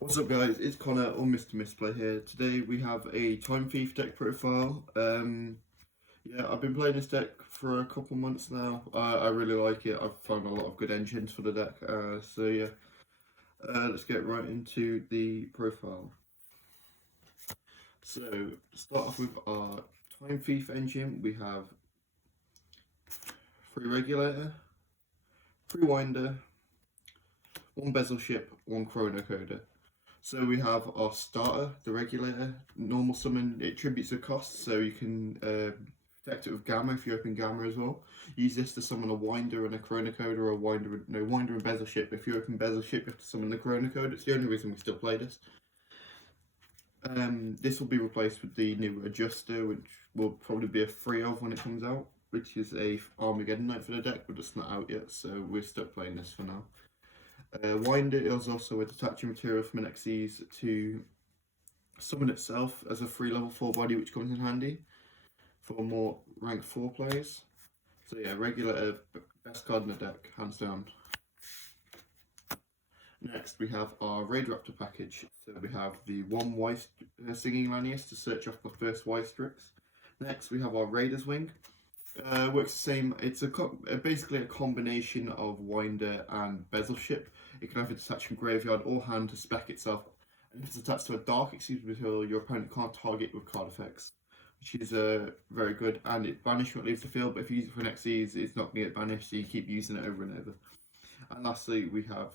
What's up guys, it's Connor or Mr. Misplay here. Today we have a Time Thief deck profile. Yeah, I've been playing this deck for a couple months now. I really like it. I've found a lot of good engines for the deck. So yeah, let's get right into the profile. So, to start off with our Time Thief engine, we have 3 Regulator, 3 Winder, 1 Bezel Ship, 1 Chrono Coder. So we have our starter, the Regulator, normal summon. It tributes a cost, so you can protect it with Gamma if you open Gamma as well. Use this to summon a Winder and a Chronocoder, or a Winder and Bezel Ship. If you open Bezel Ship, you have to summon the Chronocoder. It's the only reason we still play this. This will be replaced with the new Adjuster, which will probably be a free of when it comes out, which is a Armageddon Knight for the deck, but it's not out yet, so we're stuck playing this for now. Winder is also a detaching material from an Xyz to summon itself as a free level 4 body, which comes in handy for more rank 4 players. So yeah, Regulator, best card in the deck, hands down. Next we have our Raid Raptor package. So we have the 1 Y Singing Lanius to search off the first Y Strix. Next we have our Raider's Wing. Works the same. It's basically a combination of Winder and Bezel Ship. It can either detach from graveyard or hand to spec itself. And if it's attached to a dark Xyz material, your opponent can't target with card effects, which is very good. And it banishes what leaves the field, but if you use it for an Xyz, it's not going to get banished, so you keep using it over and over. And lastly, we have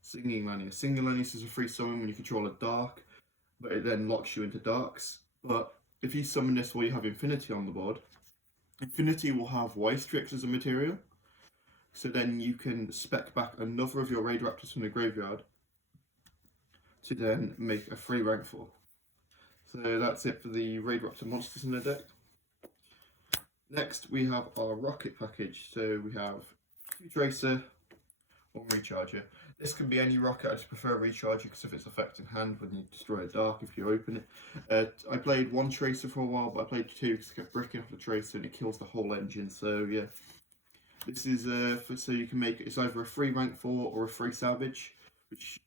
Singing Lanius. Singing Lanius is a free summon when you control a dark, but it then locks you into darks. But if you summon this while you have Infinity on the board, Infinity will have Y-Strix as a material, so then you can spec back another of your Raid Raptors from the graveyard to then make a free rank 4. So that's it for the Raid Raptor monsters in the deck. Next we have our Rocket package. So we have 2 Tracer, 1 Recharger. This can be any rocket. I just prefer Recharger because of its effect in hand when you destroy a dark if you open it. I played 1 Tracer for a while, but I played 2 because it kept breaking off the Tracer and it kills the whole engine. So yeah, this is so you can make it's either a free rank 4 or a free Savage, which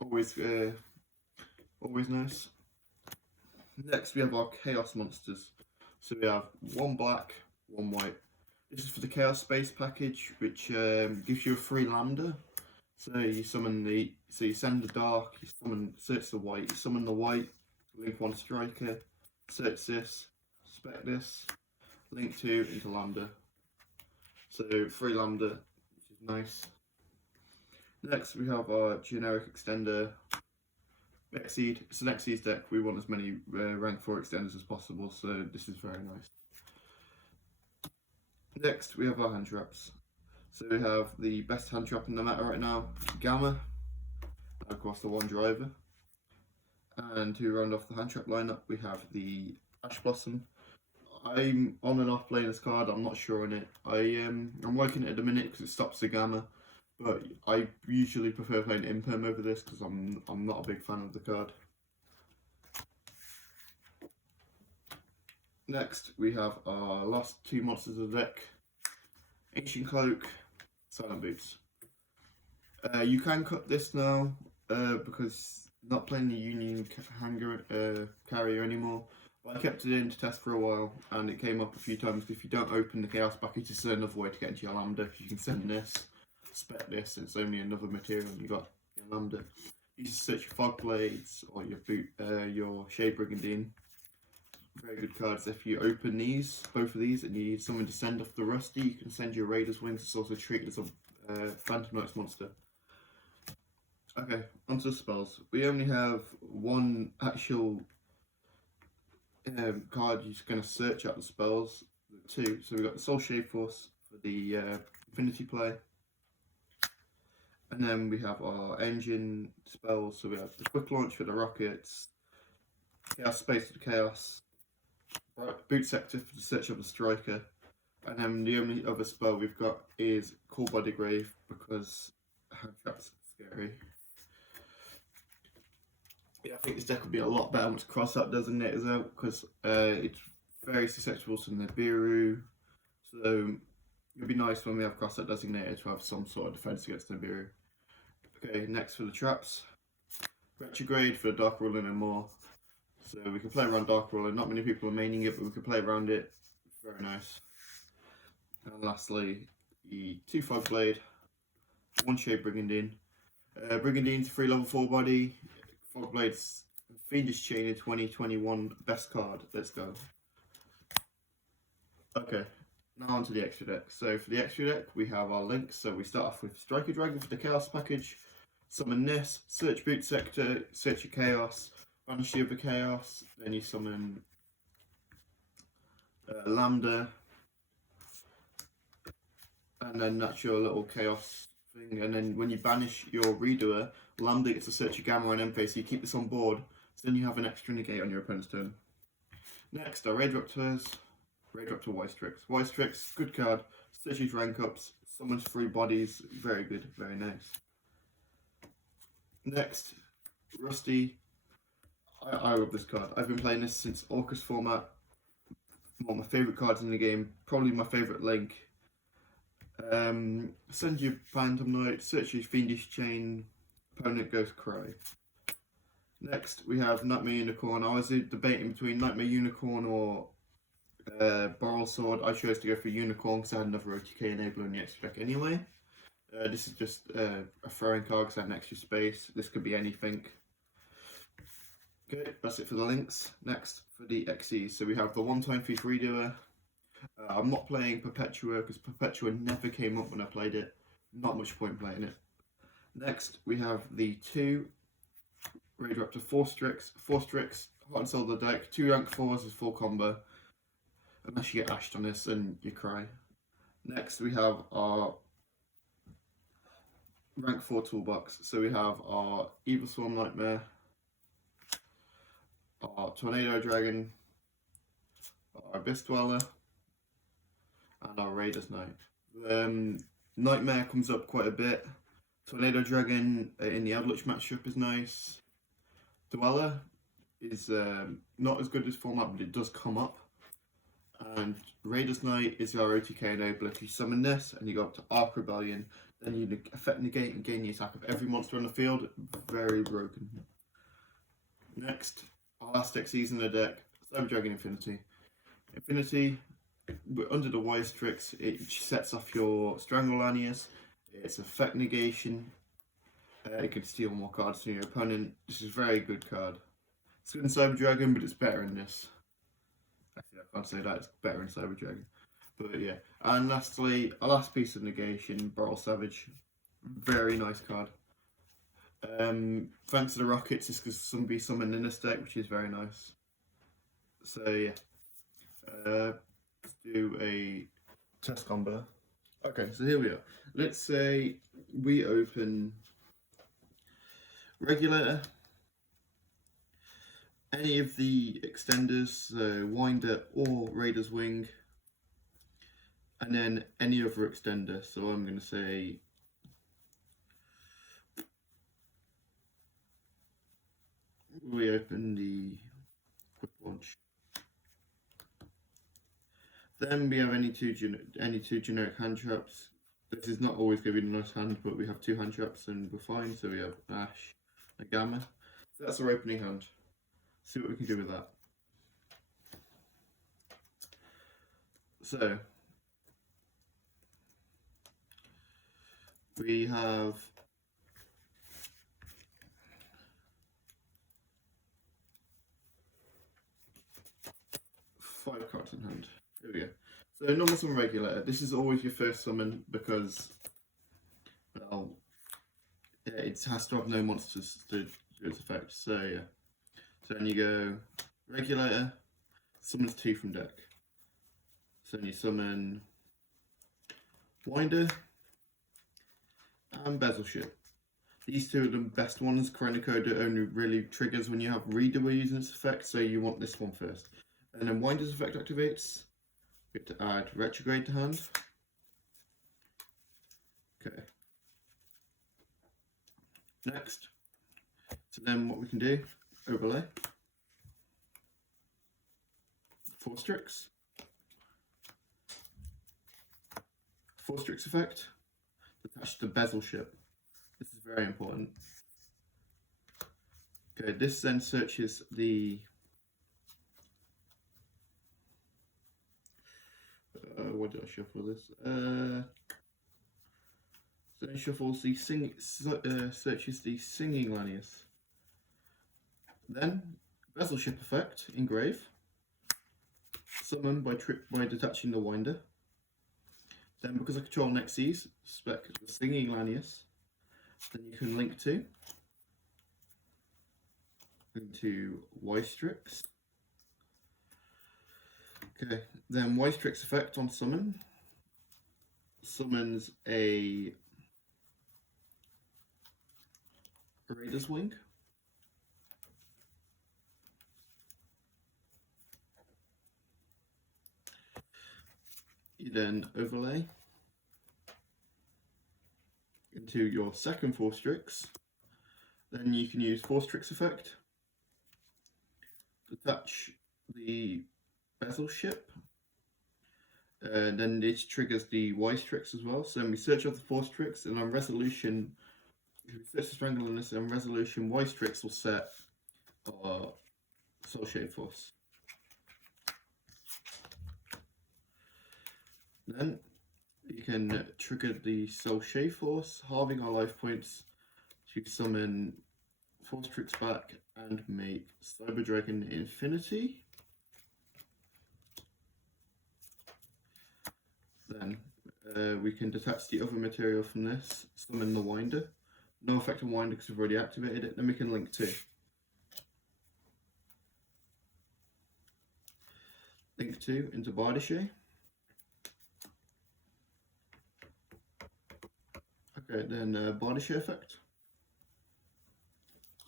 always nice. Next we have our Chaos monsters. So we have 1 black, 1 white. This is for the Chaos Space package, which gives you a free Lambda. So you summon you send the dark, you search the white, you summon the white, link 1 striker, search this, spec this, link 2 into Lambda. So free Lambda, which is nice. Next we have our generic extender, Xyz. It's an Xyz deck. We want as many rank 4 extenders as possible, so this is very nice. Next we have our hand traps. So we have the best hand trap in the meta right now, Gamma, and of course the 1 driver. And to round off the hand trap lineup, we have the Ash Blossom. I'm on and off playing this card. I'm not sure on it. I'm liking it at the minute because it stops the Gamma, but I usually prefer playing Imperm over this because I'm not a big fan of the card. Next, we have our last 2 monsters of the deck, Ancient Cloak, Silent Boots. You can cut this now because I'm not playing the Union carrier anymore. But I kept it in to test for a while, and it came up a few times. If you don't open the Chaos package, it's another way to get into your Lambda. You can send this, spec this, and it's only another material, and you got your Lambda. You can search your Fog Blades or your Shade Brigandine. Very good cards. If you open both of these, and you need someone to send off the Rusty, you can send your Raider's Wings. It's also treated as a Phantom Knights monster. Okay, onto the spells. We only have 1 actual card. You're just going to search out the spells. 2. So we've got the Soul Shade Force for the Infinity play. And then we have our engine spells. So we have the Quick Launch for the rockets, Chaos Space for the Chaos, Boot Sector for the search of the striker, and then the only other spell we've got is Cold Body Grave because hand traps are scary. Yeah, I think this deck would be a lot better once Cross Out Designator's out because it's very susceptible to Nibiru. So it'd be nice when we have Cross Out Designator to have some sort of defense against Nibiru. Okay, next for the traps. Retrograde for Dark Ruler no more. So we can play around Dark Ruler. Not many people are maining it, but we can play around it. Very nice. And lastly, the 2 Fog Blade, 1 Shade Brigandine. Brigandine's 3 level 4 body. Fog Blade's Fiendish Chain in 2021 best card. Let's go. Okay, now on to the extra deck. So for the extra deck, we have our links. So we start off with Striker Dragon for the Chaos package. Summon this, search Boot Sector, search your Chaos, banish the other Chaos, then you summon Lambda, and then that's your little Chaos thing. And then when you banish your Redoer, Lambda gets to search your Gamma and Emphase, so you keep this on board, so then you have an extra negate on your opponent's turn. Next are Raid Raptors, Raid Raptor Wystrix. Wystrix, good card, searches rank ups, summons 3 bodies, very good, very nice. Next, Rusty. I love this card. I've been playing this since Orcus format. One of my favourite cards in the game. Probably my favourite link. Send you Phantom Knight, search your Fiendish Chain, opponent goes cry. Next, we have Nightmare Unicorn. I was debating between Nightmare Unicorn or Boral Sword. I chose to go for Unicorn because I had another OTK enabler in the extra deck anyway. This is just a throwing card because I have an extra space. This could be anything. Okay, that's it for the links. Next, for the XEs. So we have the 1-time Thief Redoer. I'm not playing Perpetua because Perpetua never came up when I played it. Not much point playing it. Next, we have the 2 Raid Raptor 4 Strix. 4 Strix, hot and soul the deck. 2 rank 4s is full combo. Unless you get ashed on this and you cry. Next, we have our rank 4 toolbox. So we have our Evil Swarm Nightmare, our Tornado Dragon, our Abyss Dweller, and our Raiders Knight. Nightmare comes up quite a bit. Tornado Dragon in the Eldritch matchup is nice. Dweller is not as good as format, but it does come up. And Raiders Knight is our OTK enabler. If you summon this and you go up to Arc Rebellion, then you effect negate and gain the attack of every monster on the field. Very broken. Next, our last XEs in the deck, Cyber Dragon Infinity. Infinity, under the Wystrix, it sets off your Strangle Lanius. It's effect negation. It can steal more cards from your opponent. This is a very good card. It's good in Cyber Dragon, but it's better in this. Actually, I can't say that, it's better in Cyber Dragon. But yeah. And lastly, our last piece of negation, Boral Savage. Very nice card. Thanks to the Rockets, this could be summoned in this deck, which is very nice. So yeah. Let's do a test combo. Okay, so here we are. Let's say we open Regulator, any of the extenders, so Winder or Raider's Wing, and then any other extender. So I'm going to say we open the Quick Launch. Then we have any two generic hand traps. This is not always going to be the nice hand, but we have 2 hand traps and we're fine. So we have Ash and Gamma. So that's our opening hand. See what we can do with that. So we have five cards in hand. Here we go. So normal summon Regulator. This is always your first summon because, well, yeah, it has to have no monsters to do its effect. So yeah. So then you go Regulator, summons 2 from deck. So then you summon Winder and Bezel Ship. These 2 are the best ones. Chronocoder only really triggers when you have Redoer using its effect, so you want this one first. And then Winder's effect activates. We have to add Retrograde to hand. Okay. Next. So then what we can do, overlay. 4 Strix. 4 Strix effect. Attached to Bezel Ship. This is very important. Okay, this then searches the what did I shuffle this? So it shuffles the searches the singing Lanius. Then bezel ship effect, engrave. Summon by detaching the winder. Then because I control Nexes, spec the singing Lanius. Then you can link to into Ystrix. Okay, then Ystrix effect on summon summons a Raider's Wing. You then overlay into your second Forstrix. Then you can use Forstrix effect, detach the bezel ship, and then it triggers the Ystrix as well. So then we search off the Forstrix, and on resolution, if we search the Strangle on this, on resolution, Ystrix will set our Soul Shade Force. Then you can trigger the Soul Shade Force, halving our life points to summon Forstrix back and make Cyber Dragon Infinity. Then we can detach the other material from this, summon the winder. No effect on winder because we've already activated it. Then we can link to. Link to into Bardiche. Okay, then Bardiche effect.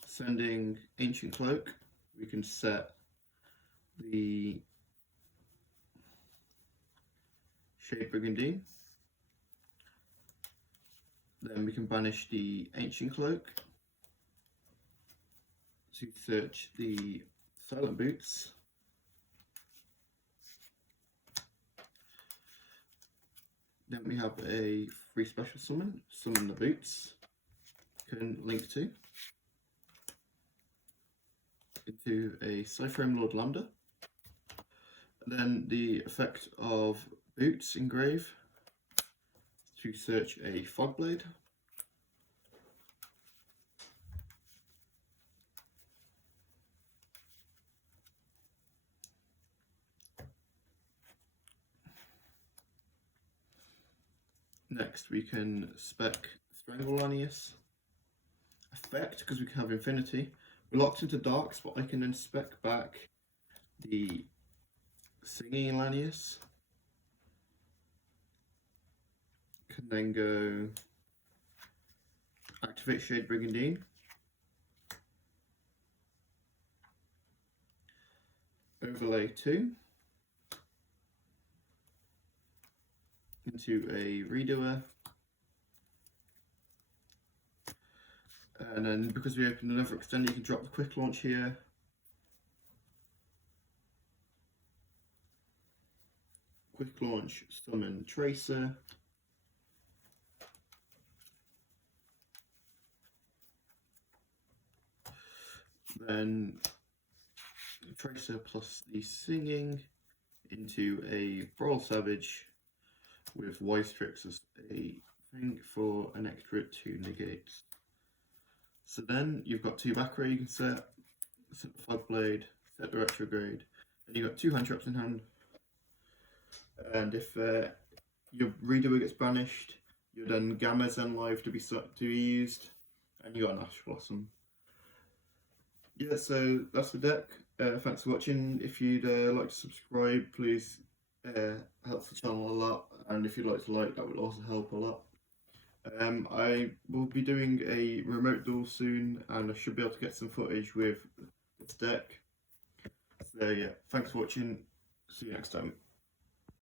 Sending Ancient Cloak, we can set the Shade Brigandine. Then we can banish the Ancient Cloak to search the Silent Boots. Then we have a free special summon, summon the boots. Can link to into a Cyframe Lord Lambda. Then the effect of boots engrave to search a Fogblade. Next we can spec Strangle Lanius effect because we can have Infinity. We're locked into darks, but I can then spec back the Singing Lanius. Can then go activate Shade Brigandine. Overlay 2 into a redoer. And then because we opened another extender, you can drop the quick launch here. Quick launch, summon Tracer. Then Tracer plus the singing into a Brawl Savage with Ystrix as a thing for an extra 2 negates. So then you've got 2 back row you can set the Fogblade, set the retrograde, and you've got 2 hand traps in hand. And if your redoer gets banished, you're then Gamma Zen Live to be used, and you got an Ash Blossom. Yeah, so that's the deck. Thanks for watching. If you'd like to subscribe, please, helps the channel a lot, and if you'd like to like, that would also help a lot. I will be doing a remote duel soon, and I should be able to get some footage with this deck. So yeah, thanks for watching. See you next time.